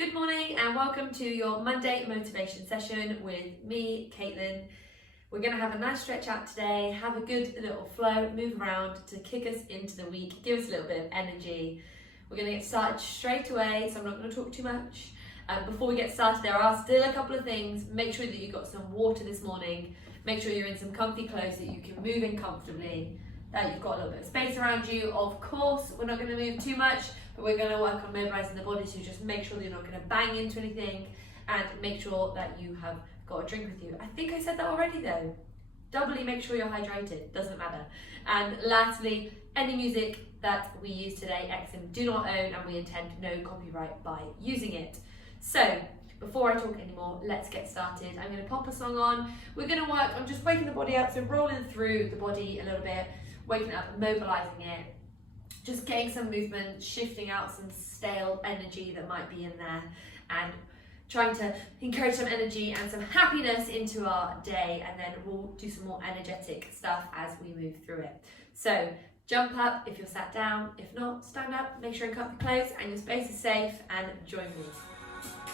Good morning and welcome to your Monday motivation session with me, Kaitlyn. We're going to have a nice stretch out today, have a good little flow, move around to kick us into the week, give us a little bit of energy. We're going to get started straight away, so I'm not going to talk too much. Before we get started, there are still a couple of things. Make sure that you've got some water this morning. Make sure you're in some comfy clothes that you can move in comfortably, that you've got a little bit of space around you. Of course, we're not going to move too much, but we're going to work on mobilising the body, so just make sure that you're not going to bang into anything and make sure that you have got a drink with you. I think I said that already though. Doubly make sure you're hydrated, doesn't matter. And lastly, any music that we use today, XM do not own and we intend no copyright by using it. So, before I talk anymore, let's get started. I'm going to pop a song on. We're going to work on just waking the body up, so rolling through the body a little bit, waking up, mobilising it, just getting some movement, shifting out some stale energy that might be in there, and trying to encourage some energy and some happiness into our day, and then we'll do some more energetic stuff as we move through it. So jump up if you're sat down, if not, stand up, make sure you're in comfy clothes and your space is safe, and join me.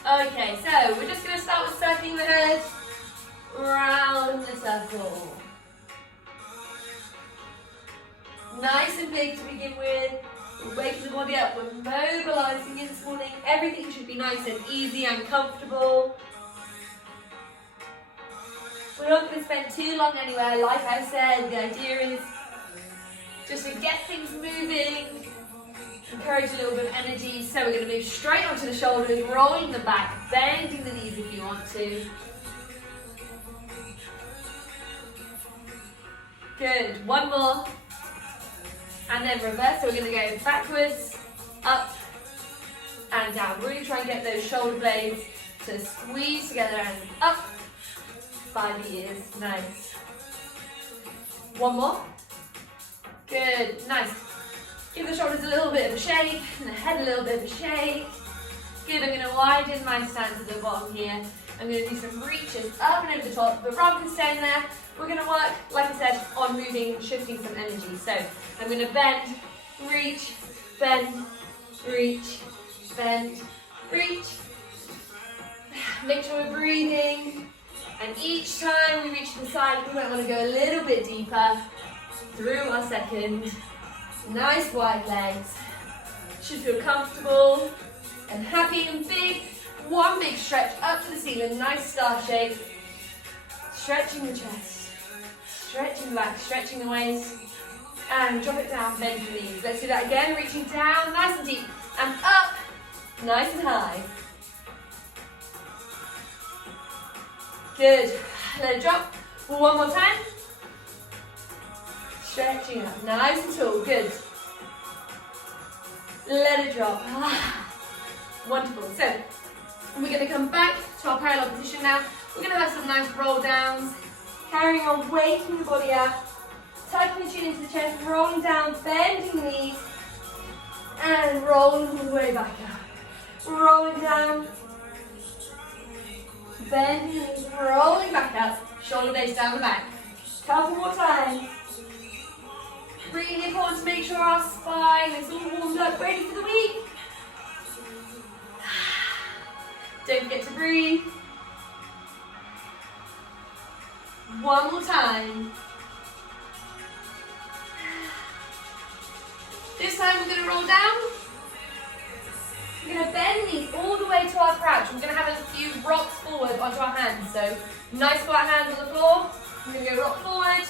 Okay, so we're just going to start with circling the head round the circle. Nice and big to begin with. We're waking the body up, we're mobilising it this morning. Everything should be nice and easy and comfortable. We're not going to spend too long anywhere. Like I said, the idea is just to get things moving, encourage a little bit of energy. So we're going to move straight onto the shoulders, rolling them back, bending the knees if you want to. Good, one more. And then reverse, so we're going to go backwards, up and down. Really try and get those shoulder blades to squeeze together and up by the ears. Nice. One more. Good, nice. Give the shoulders a little bit of a shake and the head a little bit of a shake. Good, I'm going to widen my stance at the bottom here. I'm going to do some reaches up and over the top, but rather than staying there, we're going to work, like I said, on moving, shifting some energy. So I'm going to bend, reach, bend, reach, bend, reach. Make sure we're breathing. And each time we reach the side, we might want to go a little bit deeper through our second. Nice wide legs. Should feel comfortable and happy and big. One big stretch up to the ceiling, nice star shape. Stretching the chest, stretching the back, stretching the waist, and drop it down, bend the knees. Let's do that again, reaching down, nice and deep, and up, nice and high. Good, let it drop, one more time. Stretching up, nice and tall, good. Let it drop, wonderful. So, we're going to come back to our parallel position now. We're going to have some nice roll downs, carrying on, waking the body up, tucking the chin into the chest, rolling down, bending the knees, and rolling all the way back up. Rolling down, bending the knees, rolling back up, shoulder blades down the back. Couple more times. Really important to make sure our spine is all warmed up, ready for the week. Don't forget to breathe. One more time. This time we're going to roll down. We're going to bend knees all the way to our crouch. We're going to have a few rocks forward onto our hands. So nice flat hands on the floor. We're going to go rock forward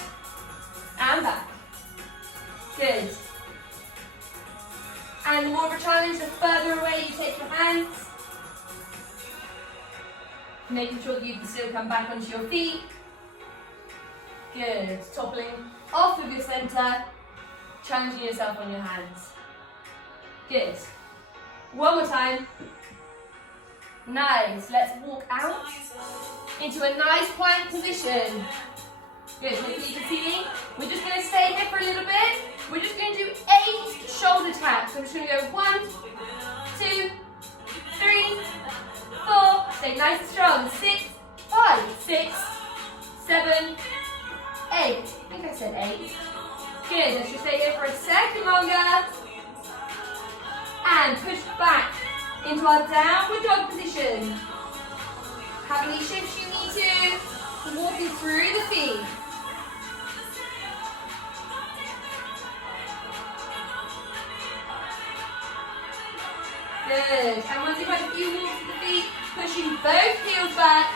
and back. Good. And the more of a challenge, the further away you take your hands. Making sure that you can still come back onto your feet. Good. Toppling off of your centre. Challenging yourself on your hands. Good. One more time. Nice. Let's walk out into a nice plank position. Good. Hopefully you can see me. We're just going to stay here for a little bit. We're just going to do 8 shoulder taps. So I'm just going to go 1, 2, 3, 4, stay nice and strong, 6, 5, 6, 7, 8. I think I said 8. Good, let's just stay here for a second longer. And push back into our downward dog position. Have any shifts you need to, walking through the feet. Good. And once you've had a few walks with the feet, pushing both heels back.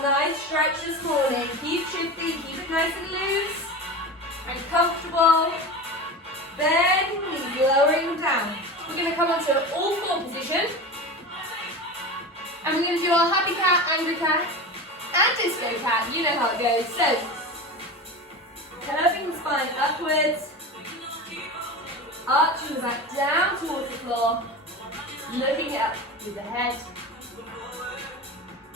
Nice stretch this morning. Keep shifting, keep it nice and loose and comfortable. Then lowering down. We're going to come onto all four position. And we're going to do our happy cat, angry cat, and disco cat. You know how it goes. So, curving the spine upwards. Arching the back down towards the floor, looking up with the head,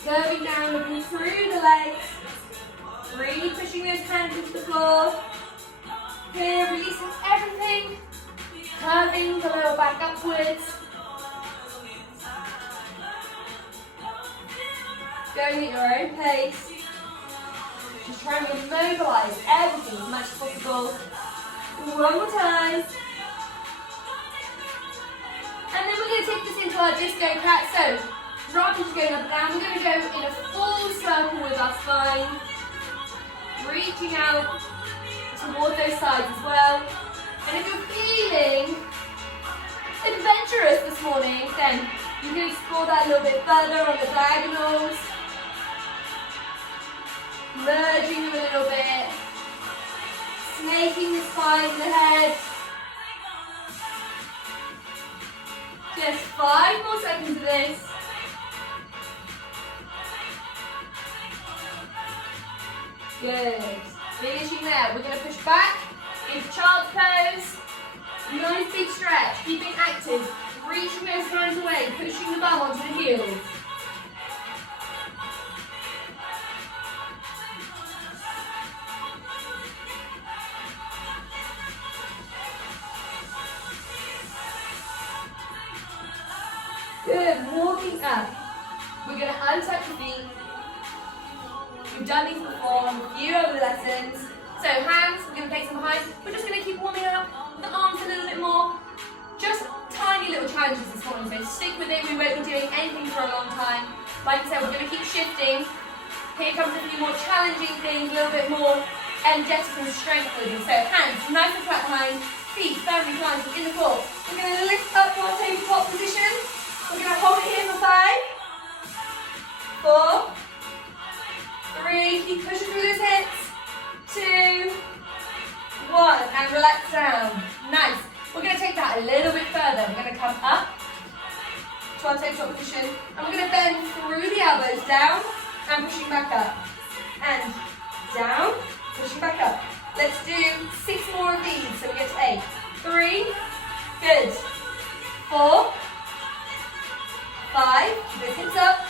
curving down, looking through the legs, really pushing those hands into the floor, here releasing everything, curving the lower back upwards, going at your own pace, just trying to mobilise everything as much as possible. One more time. And then we're going to take this into our disco cat. So, rather than going up and down, we're going to go in a full circle with our spine. Reaching out toward those sides as well. And if you're feeling adventurous this morning, then you can explore that a little bit further on the diagonals. Merging them a little bit. Snaking the spine and the head. Just 5 more seconds of this. Good. Finishing there. We're going to push back into child's pose. Nice big stretch. Keeping active. Reaching those hands away. Pushing the bum onto the heels. Good, walking up. We're going to untouch the feet. We've done these before on a few other lessons. So hands, we're going to place them behind. We're just going to keep warming up the arms a little bit more. Just tiny little challenges this morning, so stick with it. We won't be doing anything for a long time. Like I said, we're going to keep shifting. Here comes a few more challenging things, a little bit more energetic and strength building. So hands nice and flat behind, feet firmly planted in the floor. We're going to lift up to our tabletop position. We're going to hold it here for 5, 4, 3, keep pushing through those hips, 2, 1, and relax down. Nice. We're going to take that a little bit further. We're going to come up to our tabletop position, and we're going to bend through the elbows, down, and pushing back up. And down, pushing back up. Let's do 6 more of these, so we get to 8. 3, good. 4, 5, keep those hips up.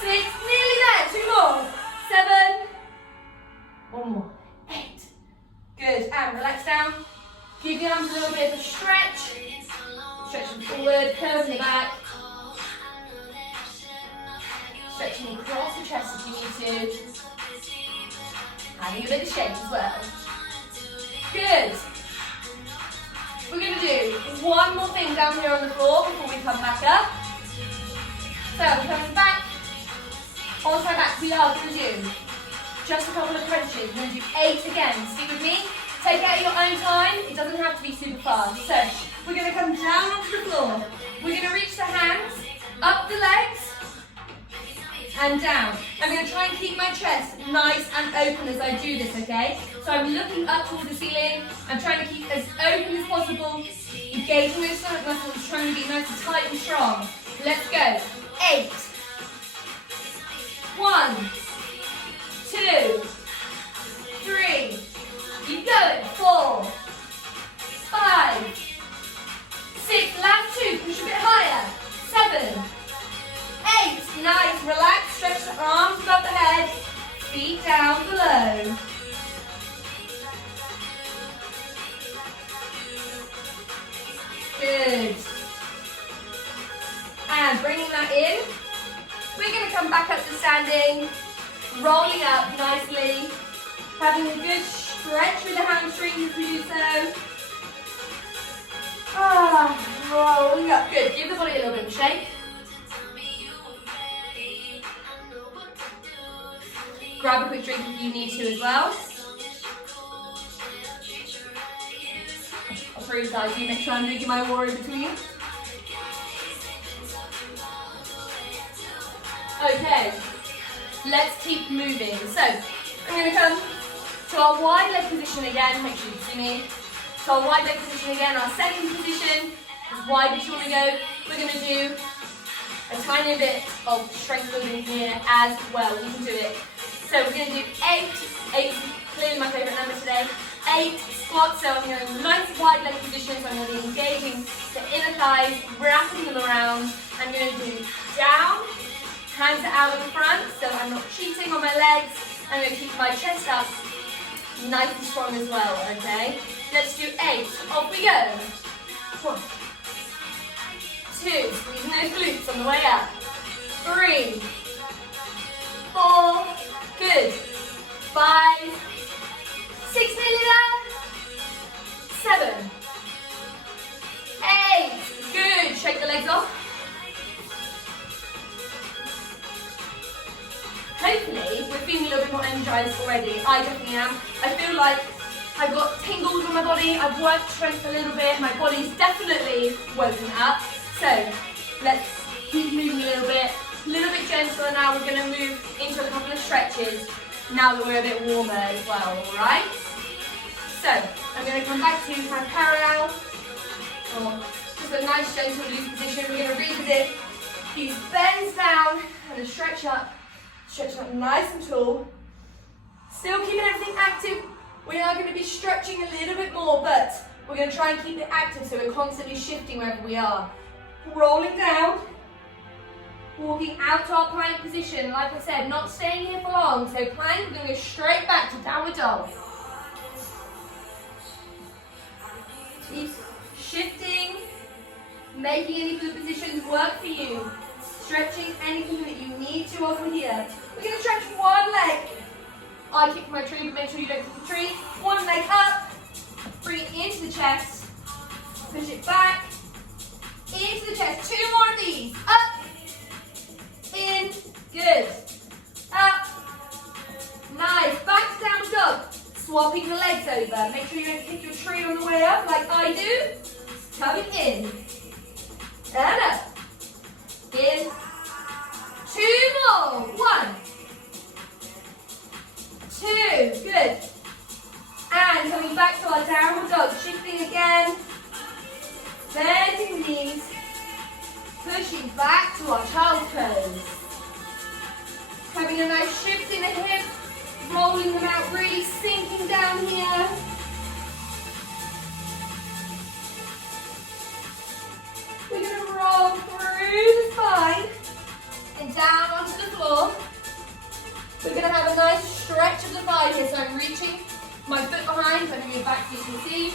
6, nearly there, 2 more. 7, 1 more. 8. Good, and relax down. Give the arms a little bit of a stretch. Stretching forward, curving the back. Stretching across the chest if you need to. Adding a bit of shape as well. Good. We're going to do one more thing down here on the floor before we come back up. So we're coming back, onto our back. We are going to do just a couple of crunches. We're going to do 8 again. Stick with me. Take it at your own time. It doesn't have to be super fast. So we're going to come down onto the floor. We're going to reach the hands, up the legs, and down. I'm going to try and keep my chest nice and open as I do this, okay? So I'm looking up towards the ceiling. I'm trying to keep as open as possible. Engaging those stomach muscles, trying to be nice and tight and strong. Let's go. 8. 1, 2, 3. Keep going. 4, 5, 6. Last 2. Push a bit higher. 7, 8. Nice. Relax. Stretch the arms above the head. Feet down below. Good. And bringing that in. We're going to come back up to standing. Rolling up nicely. Having a good stretch with the hamstrings as we do so. rolling up. Good. Give the body a little bit of a shake. Grab a quick drink if you need to as well. I'll freeze guys, you make sure I'm drinking my water in between. Okay, let's keep moving. So, I'm going to come to our wide leg position again. Make sure you see me. So our wide leg position again, our second position, as wide as you want to go. We're going to do a tiny bit of strength building here as well. You can do it. So we're going to do 8 clearly my favourite number today, 8 squats. So I'm going to nice wide leg position, so I'm going to be engaging the inner thighs, wrapping them around. I'm going to do down, hands are out at the front, so I'm not cheating on my legs. I'm going to keep my chest up nice and strong as well, okay? Let's do 8. Off we go. 1, 2, squeezing those glutes on the way up. 3, 4, good. 5, 6, nearly there. 7, 8, good. Shake the legs off. Hopefully, we're feeling a little bit more energized already. I definitely am. I feel like I've got tingles on my body. I've worked strength a little bit. My body's definitely woken up. So, let's keep moving a little bit gentler now. We're going to move into a couple of stretches now that we're a bit warmer as well, alright? So, I'm going to come back to my parallel, or just a nice gentle loose position. We're going to revisit these bends down and a stretch up nice and tall. Still keeping everything active. We are going to be stretching a little bit more, but we're going to try and keep it active so we're constantly shifting wherever we are. Rolling down, walking out to our plank position. Like I said, not staying here for long. So plank, we're going to go straight back to downward dog. Keep shifting, making any of the positions work for you. Stretching anything that you need to over here. We're going to stretch one leg. I kick my tree, but make sure you don't kick the tree. One leg up, bring it into the chest, push it back, into the chest. 2 more of these. Up, in, good. Up, nice. Back to downward dog. Swapping the legs over. Make sure you don't kick your tree on the way up like I do. Coming in, and up. In, 2 more. 1, 2, good. And coming back to our downward dog, shifting again. Bending knees, pushing back to our child's pose. Having a nice shift in the hips, rolling them out, really sinking down here. We're going to roll through the spine and down onto the floor. We're going to have a nice stretch of the thigh here. So I'm reaching my foot behind, bending it back so you can see.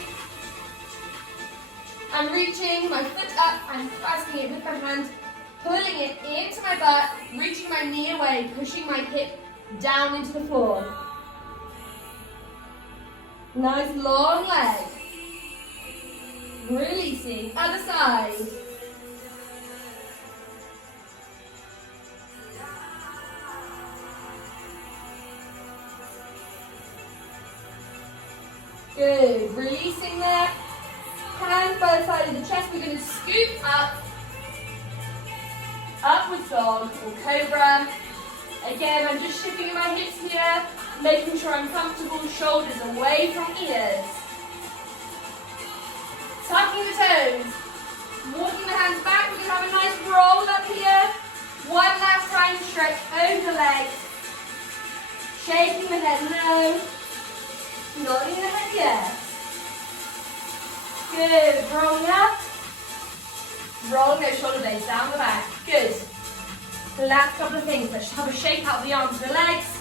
I'm reaching my foot up, I'm fastening it with my hand, pulling it into my butt, reaching my knee away, pushing my hip down into the floor. Nice long leg. Releasing, other side. Good, releasing there. Hands by the side of the chest, we're going to scoop up. Upward dog or cobra. Again, I'm just shifting my hips here, making sure I'm comfortable, shoulders away from ears. Tucking the toes. Walking the hands back, we're going to have a nice roll up here. One last time, stretch over the legs. Shaking the head no. Nodding the head yes. Good, rolling up. Rolling those shoulder blades down the back. Good. The last couple of things. Let's have a shake out the arms and the legs.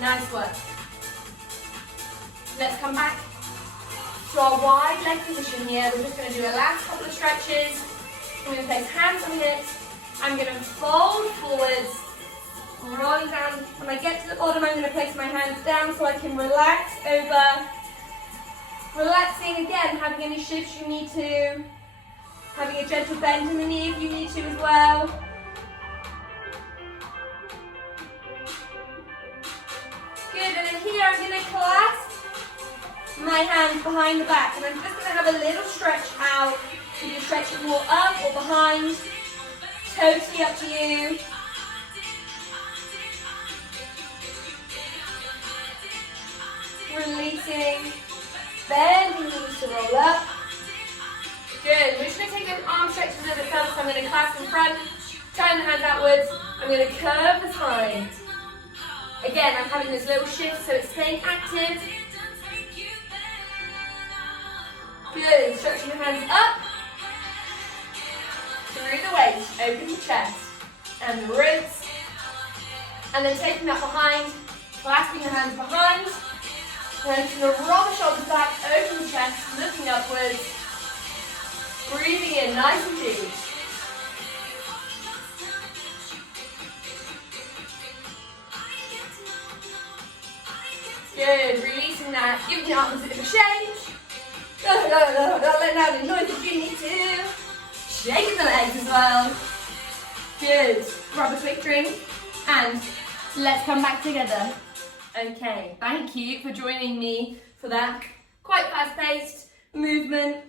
Nice work. Let's come back to our wide leg position here. We're just going to do a last couple of stretches. I'm going to place hands on hips. I'm going to fold forwards. Rolling down. When I get to the bottom, I'm going to place my hands down so I can relax over Relaxing again, having any shifts you need to. Having a gentle bend in the knee if you need to as well. Good, and then here I'm going to clasp my hands behind the back, and I'm just going to have a little stretch out. You can stretch it more up or behind. Totally up to you. Releasing. Bending the knees to roll up. Good. We're just going to take those arm stretches a little bit further. So I'm going to clasp in front, turn the hands outwards. I'm going to curve the spine. Again, I'm having this little shift, so it's staying active. Good. Stretching the hands up. Through the waist. Open the chest. And the ribs. And then taking that behind. Clasping the hands behind. Then just going to roll the shoulders back. Open the chest. Looking upwards. Breathing in nice and deep. Good, releasing that, giving the arms a bit of a shake. Don't let out the noise if you need to. Shaking the legs as well. Good, grab a quick drink and let's come back together. Okay, thank you for joining me for that quite fast-paced movement.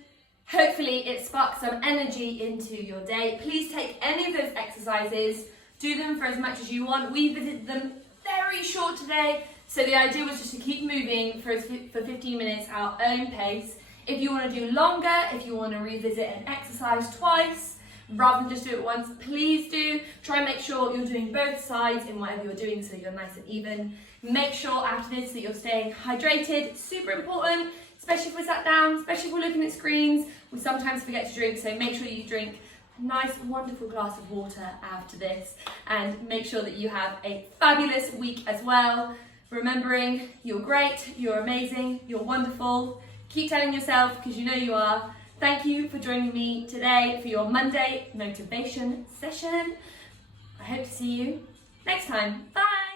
Hopefully it sparks some energy into your day. Please take any of those exercises, do them for as much as you want. We visited them very short today, so the idea was just to keep moving for 15 minutes at our own pace. If you want to do longer, if you want to revisit an exercise twice, rather than just do it once, please do. Try and make sure you're doing both sides in whatever you're doing so you're nice and even. Make sure after this that you're staying hydrated, super important. Especially if we're sat down, especially if we're looking at screens, we sometimes forget to drink, so make sure you drink a nice, wonderful glass of water after this, and make sure that you have a fabulous week as well. Remembering you're great, you're amazing, you're wonderful. Keep telling yourself, because you know you are. Thank you for joining me today for your Monday motivation session. I hope to see you next time. Bye!